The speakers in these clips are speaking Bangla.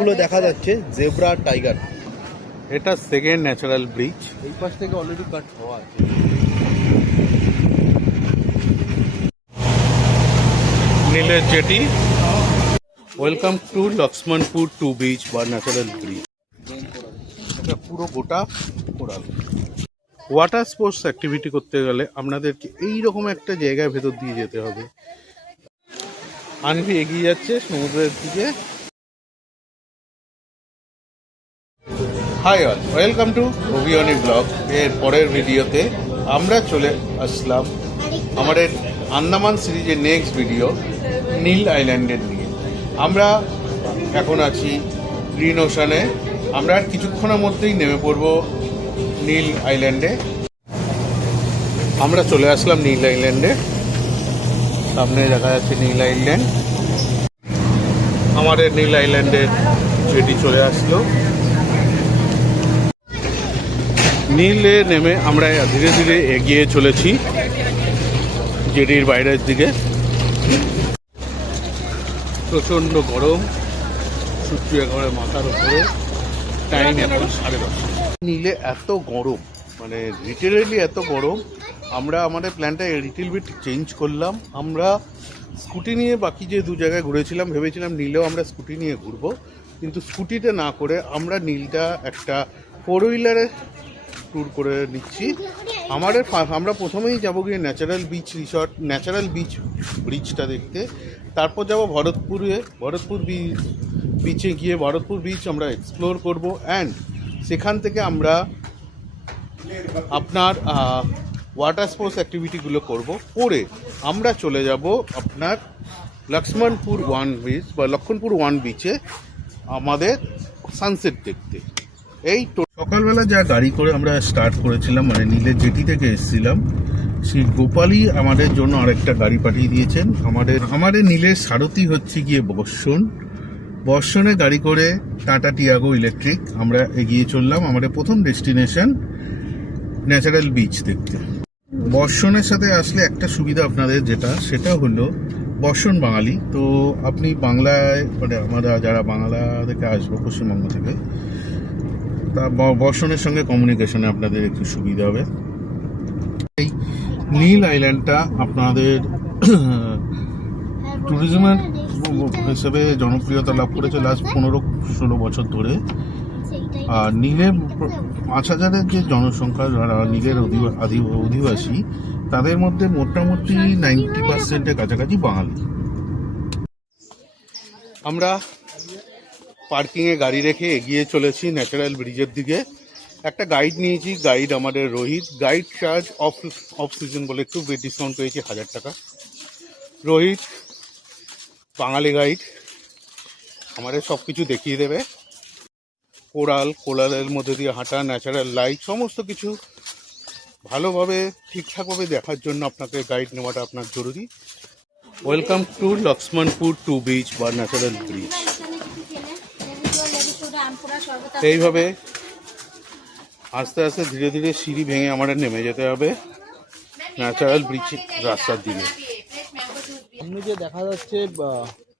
ব্রিজগুলো দেখা যাচ্ছে জেব্রা টাইগার, এটা সেকেন্ড ন্যাচারাল ব্রিজ। এই পাশ থেকে অলরেডি কাট হওয়া আছে। নীলের jetty. Welcome to Laxmanpur two beach বা ন্যাচারাল ব্রিজ। এটা পুরো গোটা কোরাল। ওয়াটার স্পোর্টস অ্যাক্টিভিটি করতে গেলে আপনাদেরকে এইরকম একটা জায়গায় ভেতর দিয়ে যেতে হবে। আনভি এগিয়ে যাচ্ছে সমুদ্রের দিকে। Hi all, welcome to Abhiyani blog. এর পরের ভিডিওতে আমরা চলে আসলাম আমাদের আন্দামান সিরিজের নেক্সট ভিডিও নীল আইল্যান্ডের নিয়ে। আমরা এখন আছি গ্রিন ওশানে। আমরা কিছুক্ষণের মধ্যেই নেমে পড়ব নীল আইল্যান্ডে। আমরা চলে আসলাম নীল আইল্যান্ডে। সামনে দেখা যাচ্ছে নীল আইল্যান্ড। আমাদের নীল আইল্যান্ডের জেটি চলে আসলো। নীলে নেমে আমরা ধীরে ধীরে এগিয়ে চলেছি জেটির বাইরের দিকে। প্রচণ্ড গরম, সূর্য একেবারে মাথার উপরে। টাইম এখন 10:30। নীলে এত গরম, মানে লিটারেলি এত গরম। আমরা আমাদের প্ল্যানটা লিটিল বিট চেঞ্জ করলাম। আমরা স্কুটি নিয়ে বাকি যে দু জায়গায় ঘুরেছিলাম, ভেবেছিলাম নীলেও আমরা স্কুটি নিয়ে ঘুরবো, কিন্তু স্কুটিতে না করে আমরা নীলটা একটা 4 হুইলারে ট্যুর করে নিচ্ছি। আমরা প্রথমেই যাবো গিয়ে natural beach resort, natural beach ব্রিজটা দেখতে। তারপর যাব ভরতপুর বিচে গিয়ে ভরতপুর বিচ আমরা এক্সপ্লোর করব। অ্যান্ড সেখান থেকে আমরা আপনার ওয়াটার স্পোর্টস অ্যাক্টিভিটিগুলো করে আমরা চলে যাব আপনার লক্ষ্মণপুর ওয়ান বিচে আমাদের সানসেট দেখতে। এই সকালবেলা যা গাড়ি করে আমরা স্টার্ট করেছিলাম, মানে নীলের জেটি থেকে এসেছিলাম, সেই গোপালই আমাদের জন্য আরেকটা গাড়ি পাঠিয়ে দিয়েছেন। আমাদের নীলের সারথি হচ্ছে গিয়ে বর্ষণে গাড়ি করে টাটা টিয়াগো ইলেকট্রিক আমরা এগিয়ে চললাম আমাদের প্রথম ডেস্টিনেশন ন্যাচারাল বিচ দেখতে। বর্ষণের সাথে আসলে একটা সুবিধা আপনাদের সেটা হলো বর্ষণ বাঙালি। তো আপনি বাংলায়, মানে আমরা যারা বাংলা থেকে আসবো পশ্চিমবঙ্গ থেকে, তা বর্ষণের সঙ্গে কমিউনিকেশনে আপনাদের একটু সুবিধা হবে। এই নীল আইল্যান্ডটা আপনাদের ট্যুরিজমের হিসেবে জনপ্রিয়তা লাভ করেছে লাস্ট 15-16 বছর ধরে। আর নীলে 5,000-এর যে জনসংখ্যা, যারা নীলের অধিবাসী, তাদের মধ্যে মোটামুটি 90%-এর কাছাকাছি বাঙালি। আমরা পার্কিংয়ে গাড়ি রেখে এগিয়ে চলেছি ন্যাচারাল ব্রিজের দিকে। একটা গাইড নিয়েছি, গাইড আমাদের Rohit. Guide charge off season বলে একটু ডিসকাউন্ট পেয়েছি 1000 টাকা। রোহিত বাঙালি গাইড, আমাদের সব কিছু দেখিয়ে দেবে। কোরালের মধ্যে দিয়ে হাঁটা, ন্যাচারাল লাইট, সমস্ত কিছু ভালোভাবে ঠিকঠাকভাবে দেখার জন্য আপনাকে গাইড নেওয়াটা আপনার জরুরি। Welcome to Laxmanpur two beach বা ন্যাচারাল ব্রিজ। এইভাবে আস্তে আস্তে ধীরে ধীরে সিঁড়ি ভেঙে আমাদের নেমে যেতে হবে ন্যাচারাল ব্রিজ রাস্তার দিকে। সামনে যে দেখা যাচ্ছে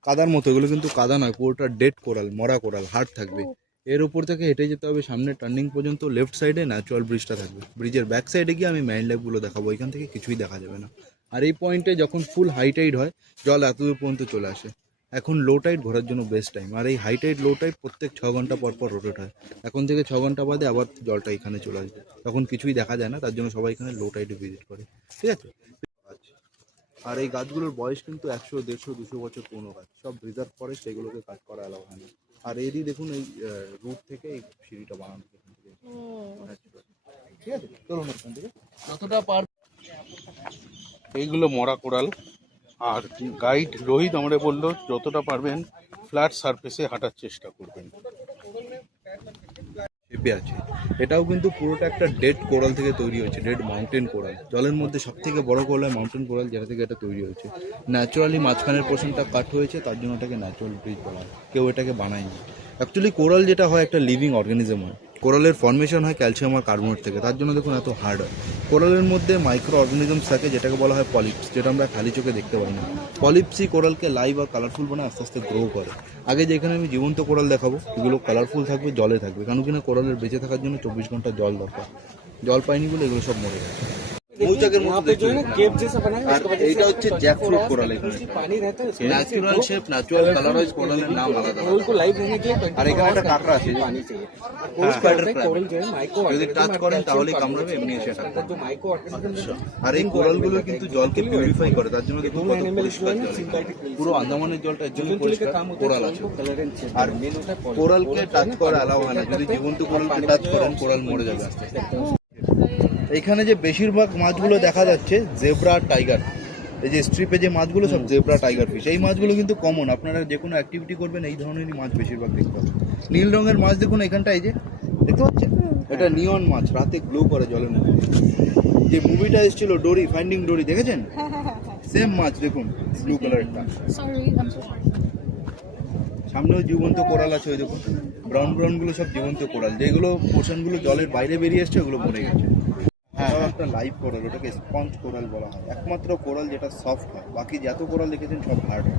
কাদার মতো, এগুলো কিন্তু কাদা নয়, পুরোটা ডেড কোরাল, মরা কোরাল, হার্ড থাকবে। এর উপর থেকে হেঁটে যেতে হবে সামনে টার্নিং পর্যন্ত। লেফট সাইডে ন্যাচারাল ব্রিজটা থাকবে। ব্রিজের ব্যাক সাইডে গিয়ে আমি মাইন্ড লাইফগুলো দেখাবো। এখান থেকে কিছুই দেখা যাবে না। আর এই পয়েন্টে যখন ফুল হাই টাইড হয়, জল এতদূর পর্যন্ত চলে আসে। এখন লো টাইড ঘোরার জন্য বেস্ট টাইম। আর এই হাই টাইড লো টাইড প্রত্যেক 6 ঘন্টা পর পর রোটেট হয়। এখন থেকে 6 ঘন্টা বাদে আবার জলটা এখানে চলে আসবে, তখন কিছুই দেখা যায় না। তার জন্য সবাই এখানে লো টাইডে ভিজিট করে, ঠিক আছে। আর এই গাছগুলোর বয়স কিন্তু 100, 150, 200 বছর পুরনো গাছ। সব রিজার্ভ ফরেস্ট, এগুলোকে কাট করা অ্যালাউ হয় না। আর এরই দেখুন এই রুট থেকে এই সিঁড়িটা বানানো, ঠিক আছে। চলুন এখান থেকে যতটা পার। এইগুলো মরা কোরাল। আর গাইড রোহিত আমাদের বললো যতটা পারবেন ফ্ল্যাট সারফেসে হাঁটার চেষ্টা করবেন। চেপে আছে, এটাও কিন্তু পুরোটা একটা ডেড কোরাল থেকে তৈরি হয়েছে, ডেড মাউন্টেন কোরাল। জলের মধ্যে সব থেকে বড় কোরাল মাউন্টেন কোরাল, যেটা থেকে এটা তৈরি হয়েছে। ন্যাচারালি মাঝখানের পোর্শনটা কাট হয়েছে, তার জন্য এটাকে ন্যাচারাল ব্রিজ বলা হয়। কেউ এটাকে বানায়নি। অ্যাকচুয়ালি কোরাল যেটা হয় একটা লিভিং অর্গানিজম হয়। কোরালের ফর্মেশন হয় ক্যালসিয়াম আর কার্বনেট থেকে, তার জন্য দেখুন এত হার্ড হয়। কোরালের মধ্যে মাইক্রো অর্গানিজমস থাকে যেটাকে বলা হয় পলিপস, যেটা আমরা খালি চোখে দেখতে পাই না। পলিপসই কোরালকে লাইভ আর কালারফুল বানায় আস্তে আস্তে গ্রো করে। আগে যেখানে আমি জীবন্ত কোরাল দেখাবো, এগুলো কালারফুল থাকবে, জলে থাকবে, কারণ কিনা কোরালের বেঁচে থাকার জন্য 24 ঘন্টা জল দরকার। জল পাইনি বলে এগুলো সব মরে গেছে। মৌচাকের মতো দেখতে আর এইটা হচ্ছে jackfruit coral. Natural shape, natural colour হয়, কোরালের নাম আলাদা। আর এখানে একটা কাঁকড়া আছে, স্পাইডার ক্র্যাব। যদি টাচ করেন তাহলেই কামড়াবে, এমনি এসে attack করবে। আর এই কোরালগুলো কিন্তু জলকে পিউরিফাই করে, তার জন্য দেখুন কত পরিষ্কার জল। পুরো আন্দামানের জলটা এর জন্য পরিষ্কার, কোরাল আছে। আর কোরালকে টাচ করা অ্যালাউ হয় না, যদি জীবন্ত কোরালকে টাচ করেন কোরাল মরে যাবে আস্তে আস্তে। এইখানে যে বেশিরভাগ মাছগুলো দেখা যাচ্ছে জেব্রা টাইগার, এই যে স্ট্রিপে যে মাছগুলো সব জেব্রা টাইগার ফিশ। এই মাছগুলো কিন্তু কমন, আপনারা যে কোনো অ্যাক্টিভিটি করবেন এই ধরনেরই মাছ বেশিরভাগ দেখতে পাবেন। নীল রঙের মাছ দেখুন এখানটা, এই যে দেখতে পাচ্ছেন, এটা নিয়ন মাছ, রাতে গ্লো করে জলের মধ্যে। যে মুভিটা এসেছিল ডোরি, ফাইন্ডিং ডোরি, দেখেছেন? সেম মাছ দেখুন, ব্লু কালারটা। সামনেও জীবন্ত কোরাল আছে, ওই দেখুন ব্রাউন ব্রাউন গুলো সব জীবন্ত কোরাল। যেগুলো পোর্শনগুলো জলের বাইরে বেরিয়ে এসছে ওগুলো মরে গেছে। হ্যাঁ, একটা লাইভ কোরাল, ওটাকে স্পঞ্জ কোরাল বলা হয়। একমাত্র কোরাল যেটা সফট হয়, বাকি যত কোরাল দেখেছেন সব হার্ড হয়।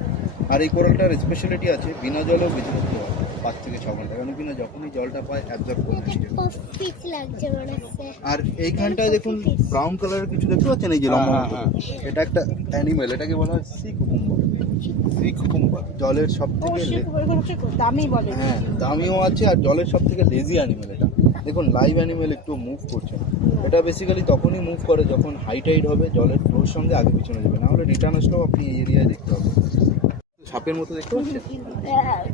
আর এই কোরালটার স্পেশালিটি আছে, বিনা জলেও বেঁচে থাকতে হয় 5 থেকে 6 ঘন্টা, কারণ কিনা যখনই জলটা পায় অ্যাবজর্ব করে নেয়। আর এইখানটায় দেখুন ব্রাউন কালারের কিছু দেখতে পাচ্ছেন, এই যে লম্বা মতো, এটা একটা অ্যানিমেল, এটাকে বলা হয় সি কুকুম্বার। সি কুকুম্বার জলের সব থেকে হ্যাঁ দামিও আছে, আর জলের সব থেকে লেজি অ্যানিমেল এটা। দেখুন লাইভ অ্যানিমেল, একটু মুভ করছে। এটা বেসিক্যালি তখনই মুভ করে যখন হাই টাইড হবে, জলের ফ্লোর সঙ্গে আগে পিছনে যাবে, না হলে রিটার্ন আসলেও আপনি এই এরিয়ায় দেখতে পাবেন। সাপের মতো দেখতে পাচ্ছেন,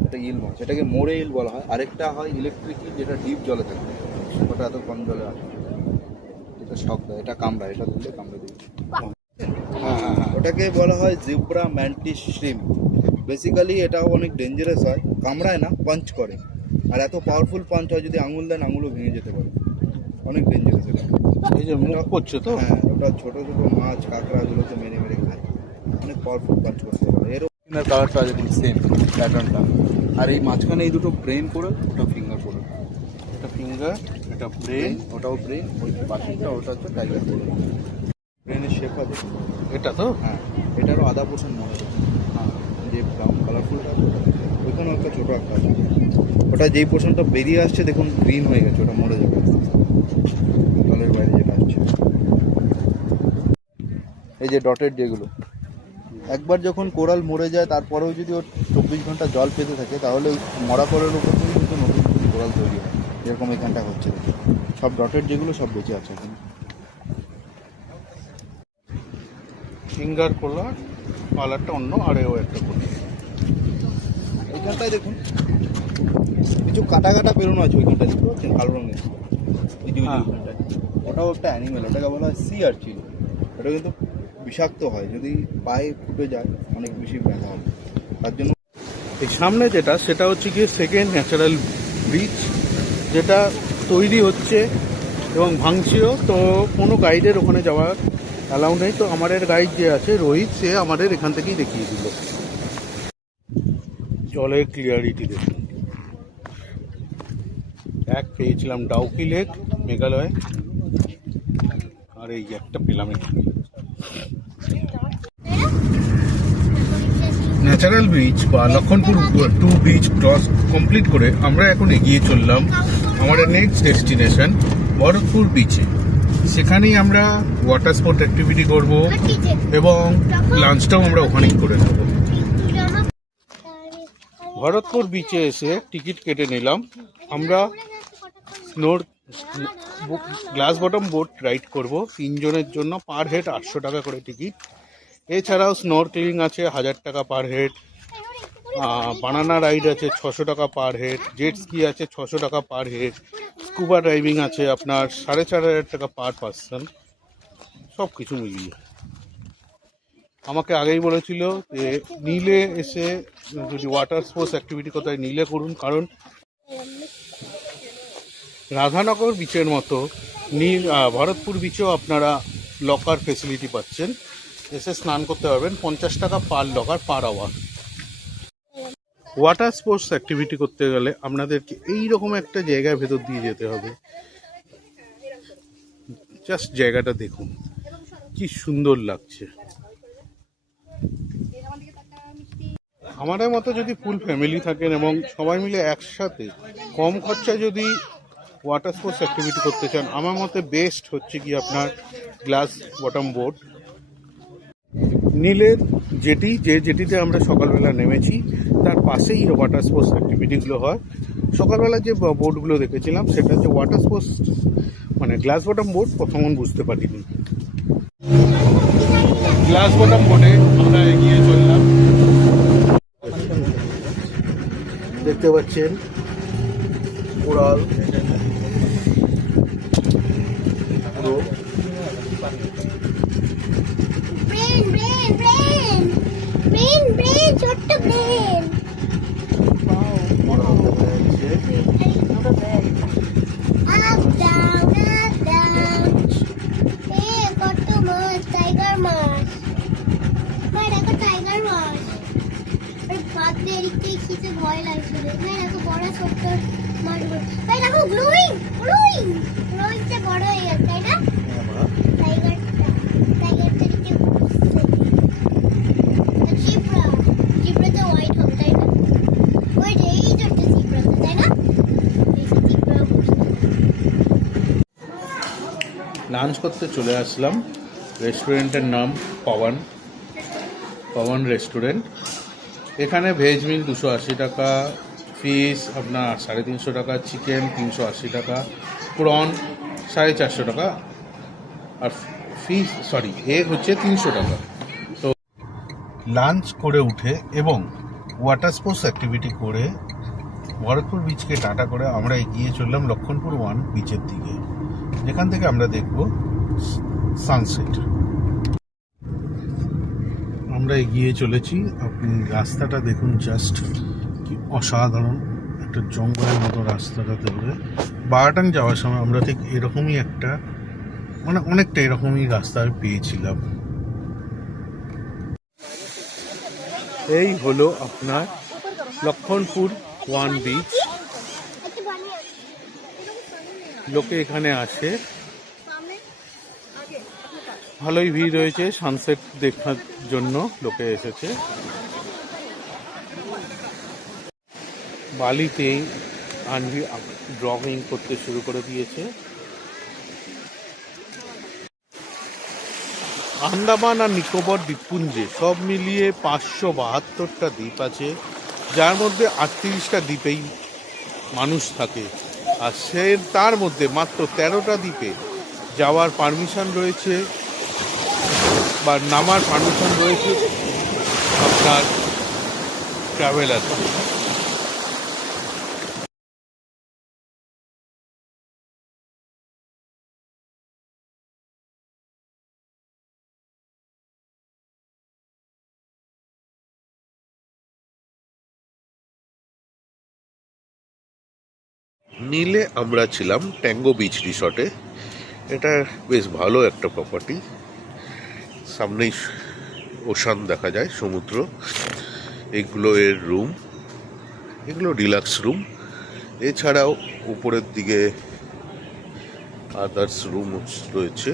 এটা ইল মাছ, এটাকে মোড়ে ইল বলা হয়। আরেকটা হয় ইলেকট্রিক ইল, যেটা ডিপ জলে থাকে, ওটা এত কম জলে আসে, এটা শক দেয়, এটা কামড়ায়, এটা ধরলে কামড়ে দেবে। ওটাকে বলা হয় জিব্রা ম্যান্টিস শ্রিম। বেসিক্যালি এটাও অনেক ডেঞ্জারাস হয়, কামড়ায় না, পাঞ্চ করে। আর এত পাওয়ারফুল পাঞ্চ হয়, যদি আঙুল দেন আঙুলও ভেঙে যেতে পারে, অনেক ডেঞ্জারাস এটা। এই যে মুখ করছে তো, হ্যাঁ, ওটা ছোটো ছোটো মাছ কাঁকড়াগুলোকে মেরে মেরে খায়, অনেক পাওয়ারফুল পাঞ্চ করতে পারে। এর কালারটা দেখুন সেম প্যাটার্নটা। আর এই মাঝখানে এই দুটো ব্রেন করে, ওটা ফিঙ্গার করে, এটা ফিঙ্গার, এটা ব্রেন, ওটাও ব্রেন, ওই পাশেরটা ওটা হচ্ছে টাইগার করে। ব্রেনের শেপ আছে এটা তো। হ্যাঁ, এটারও আধা পোর্শন মনে হয়। হ্যাঁ, যে ব্রাউন কালারফুলটা আছে ওইখানে একটা ছোটো একটা আছে, ওটা যেই পোর্শনটা বেরিয়ে আসছে দেখুন গ্রিন হয়ে গেছে, ওটা মরে যাবে জলের বাইরে যেটা আসছে। এই যে ডটেড যেগুলো, একবার যখন কোরাল মরে যায় তারপরেও যদি ওর 24 ঘন্টা জল পেতে থাকে, তাহলে ওই মরা কোরালের উপর থেকে কিন্তু নতুন নতুন কোরাল তৈরি হয়, যেরকম এখানটা হচ্ছে। সব ডটেড যেগুলো সব বেঁচে আছে এখন। ফিঙ্গার কোলার কালারটা অন্য, আর এও একটা কোলার। এইখানটায় দেখুন কিছু কাটা কাটা বেরোনো আছে, ওইখানটায় দেখতে পাচ্ছেন কালো রঙের, এই যে ওইখানটায়, ওটাও একটা অ্যানিমেল, ওটাকে বলা হয় সি আর্চিন। ওটা কিন্তু বিষাক্ত হয়, যদি পায়ে ফুটে যায় অনেক বেশি ব্যথা হবে, তার জন্য। এই সামনে যেটা, সেটা হচ্ছে গিয়ে সেকেন্ড ন্যাচারাল ব্রিজ, যেটা তৈরি হচ্ছে এবং ভাঙছেও। তো কোনো গাইডের ওখানে যাওয়ার অ্যালাউ নেই। তো আমাদের গাইড যে আছে রোহিত, সে আমাদের এখান থেকেই দেখিয়ে দিল। জলের ক্লিয়ারিটি দেখুন। এক পেয়েছিলাম ডাউকি লেক মেঘালয়, আর এই একটা পেলাম এখানে। ন্যাচারাল ব্রিজ বা লক্ষণপুর 2 ব্রিজ ক্রস কমপ্লিট করে আমরা এখন এগিয়ে চললাম আমাদের নেক্সট ডেস্টিনেশন ভরতপুর বিচে। সেখানেই আমরা ওয়াটার স্পোর্ট অ্যাক্টিভিটি করব এবং লাঞ্চটাও আমরা ওখানেই করে নেব। ভরতপুর বিচে এসে টিকিট কেটে নিলাম। আমরা গ্লাস বটম বোট রাইড করব 3 জনের জন্য, পার হেড 800 টাকা করে টিকিট। এছাড়াও স্নরকেলিং আছে 1000 টাকা পার হেড, বানানা রাইড আছে 600 টাকা পার হেড, জেট স্কি আছে 600 টাকা পার হেড, স্কুবা ড্রাইভিং আছে আপনার 4500 টাকা পার পার্সন, সব কিছু মিলিয়ে। আমাকে আগেই বলেছিল যে নীলে এসে যদি ওয়াটার স্পোর্টস অ্যাক্টিভিটি কোথায় নীলে করুন, কারণ রাধানগর বিচের মতো ভরতপুর বিচেও আপনারা লকার ফেসিলিটি পাচ্ছেন, এসে স্নান করতে পারবেন। 50 টাকা per locker per hour. Water sports activity করতে গেলে আপনাদেরকে এইরকম একটা জায়গার ভেতর দিয়ে যেতে হবে। জাস্ট জায়গাটা দেখুন কি সুন্দর লাগছে। আমাদের মতো যদি ফুল ফ্যামিলি থাকেন এবং সবাই মিলে একসাথে কম খরচায় যদি ওয়াটার স্পোর্টস অ্যাক্টিভিটি করতে চান, আমার মতে বেস্ট হচ্ছে কি আপনার গ্লাস বটম বোট। নীলের জেটিতে আমরা সকালবেলা নেমেছি, তার পাশেই ওয়াটার স্পোর্টস অ্যাক্টিভিটিগুলো হয়। সকালবেলা যে বোটগুলো দেখেছিলাম সেটা হচ্ছে ওয়াটার স্পোর্টস মানে গ্লাস বটম বোট, প্রথম বুঝতে পারিনি। গ্লাস বটম বোটে আমরা এগিয়ে চললাম। দেখতে পাচ্ছেন কোরাল পুরো ছোট্ট ব্রেন আপ ডাউন কত মাছ, টাইগার মাছ, দেখো টাইগার মাছ। ভাত দিয়ে এদিকে খেতে ভয় লাগছিল। দেখো বড় ছোট্ট মাছগুলো, দেখো গ্লোয়িং যে বড় হয়ে গেছে, তাই না? টাইগারটা দিকে জিব্রাতে হোয়াইট হবে, তাই না? ওই যে এই যে জিব্রাতে, তাই না? লাঞ্চ করতে চলে আসলাম। রেস্টুরেন্টের নাম পবন রেস্টুরেন্ট। এখানে ভেজ মিল 280 টাকা, ফিশ আপনার 350 টাকা, চিকেন 380 টাকা, প্রন 450 টাকা, আর এগ হচ্ছে 300 টাকা। তো লাঞ্চ করে উঠে এবং ওয়াটার স্পোর্টস অ্যাক্টিভিটি করে ভরতপুর বিচকে টাটা করে আমরা এগিয়ে চললাম লক্ষণপুর 1 বিচের দিকে, যেখান থেকে আমরা দেখব সানসেট। আমরা এগিয়ে চলেছি। আপনি রাস্তাটা দেখুন, জাস্ট কি অসাধারণ একটা জঙ্গলের মতো রাস্তাটা ধরে। বারাটাং যাওয়ার সময় আমরা ঠিক এরকমই একটা অনেকটা এরকমই রাস্তা পেয়েছিলাম। এই হলো আপনার লক্ষণপুর 1 বিচ। লোকে এখানে আসে, ভালোই ভিড় রয়েছে, সানসেট দেখার জন্য লোকে এসেছে। বালিতেই আনভি ড্রয়িং করতে শুরু করে দিয়েছে। আন্দামান আর নিকোবর দ্বীপপুঞ্জে সব মিলিয়ে 572টা দ্বীপ আছে, যার মধ্যে 38টা দ্বীপেই মানুষ থাকে। আর তার মধ্যে মাত্র 13টা দ্বীপে যাওয়ার পারমিশন রয়েছে বা নামার পারমিশন রয়েছে আপনার ট্রাভেলার। নীলে আমরা ছিলাম ট্যাঙ্গো বিচ রিসর্টে। এটা বেশ ভালো একটা প্রপার্টি, সামনেই ওশান দেখা যায়, সমুদ্র। এগুলো এর রুম, এগুলো ডিলাক্স রুম। এছাড়াও উপরের দিকে আদার্স রুম রয়েছে।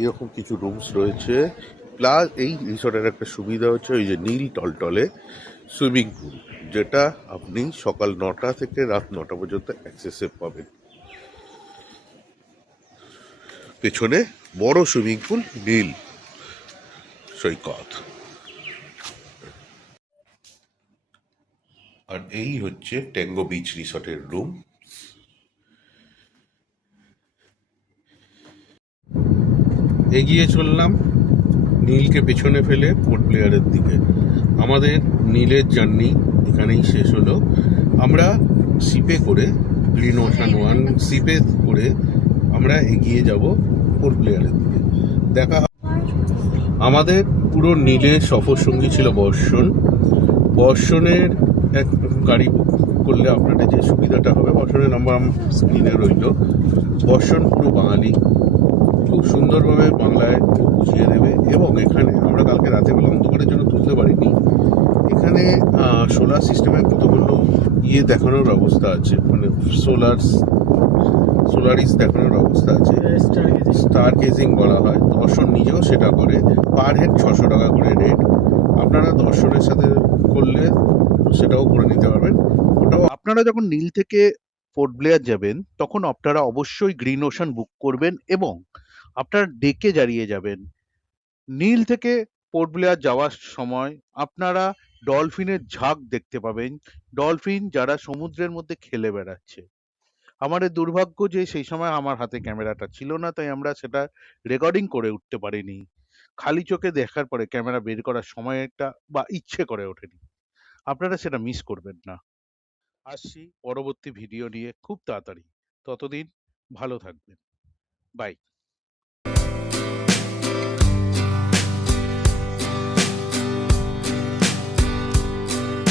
এরকম কিছু রুমস রয়েছে। প্লাস এই রিসর্টের একটা সুবিধা হচ্ছে ওই যে নীল টলটলে সুইমিং পুল, যেটা আপনি সকাল 9টা থেকে রাত 9টা পর্যন্ত অ্যাক্সেসে পাবেন। পেছনে বড় সুইমিং পুল, নীল সৈকত। আর এই হচ্ছে ট্যাঙ্গো বিচ রিসর্টের রুম। এগিয়ে চললাম নীলকে পেছনে ফেলে পোর্ট ব্লেয়ারের দিকে। আমাদের নীলের জার্নি এখানেই শেষ হলো। আমরা শিপে করে, গ্রিন ওশান 1 শিপে করে আমরা এগিয়ে যাব পোর্ট ব্লেয়ারের দিকে। দেখা আমাদের পুরো নীলের সফর সঙ্গী ছিল বর্ষণের এক গাড়ি বুক করলে আপনাদের যে সুবিধাটা হবে, বর্ষণের নাম্বার স্ক্রিনে রইল। বর্ষণ পুরো বাঙালি খুব সুন্দরভাবে বাংলায় বুঝিয়ে দেবে। এবং এখানে আমরা কালকে রাতে বেলা অন্ধকারের জন্য তুলতে পারিনি, এখানে সোলার সিস্টেমের কতগুলো দেখানোর ব্যবস্থা আছে, মানে সোলারিস দেখানোর ব্যবস্থা আছে। স্টার গেজিং বলা হয়, দর্শন নিজেও সেটা করে। পার হেড 600 টাকা করে রেট। আপনারা দর্শনের সাথে করলে সেটাও করে নিতে পারবেন। ওটাও আপনারা যখন নীল থেকে পোর্ট ব্লেয়ার যাবেন তখন আপনারা অবশ্যই গ্রিন ওশান বুক করবেন এবং আপনারা ডেকে জ্বালিয়ে যাবেন। নীল থেকে পোর্ট ব্লেয়ার যাওয়ার সময় আপনারা ডলফিনের ঝাঁক দেখতে পাবেন, ডলফিন যারা সমুদ্রের মধ্যে খেলে বেড়াচ্ছে। আমাদের দুর্ভাগ্য যে সেই সময় আমার হাতে ক্যামেরাটা ছিল না, তাই আমরা সেটা রেকর্ডিং করে উঠতে পারিনি। খালি চোখে দেখার পরে ক্যামেরা বের করার সময়টা বা ইচ্ছে করে ওঠেনি। আপনারা সেটা মিস করবেন না। আসছি পরবর্তী ভিডিও নিয়ে খুব তাড়াতাড়ি। ততদিন ভালো থাকবেন। বাই।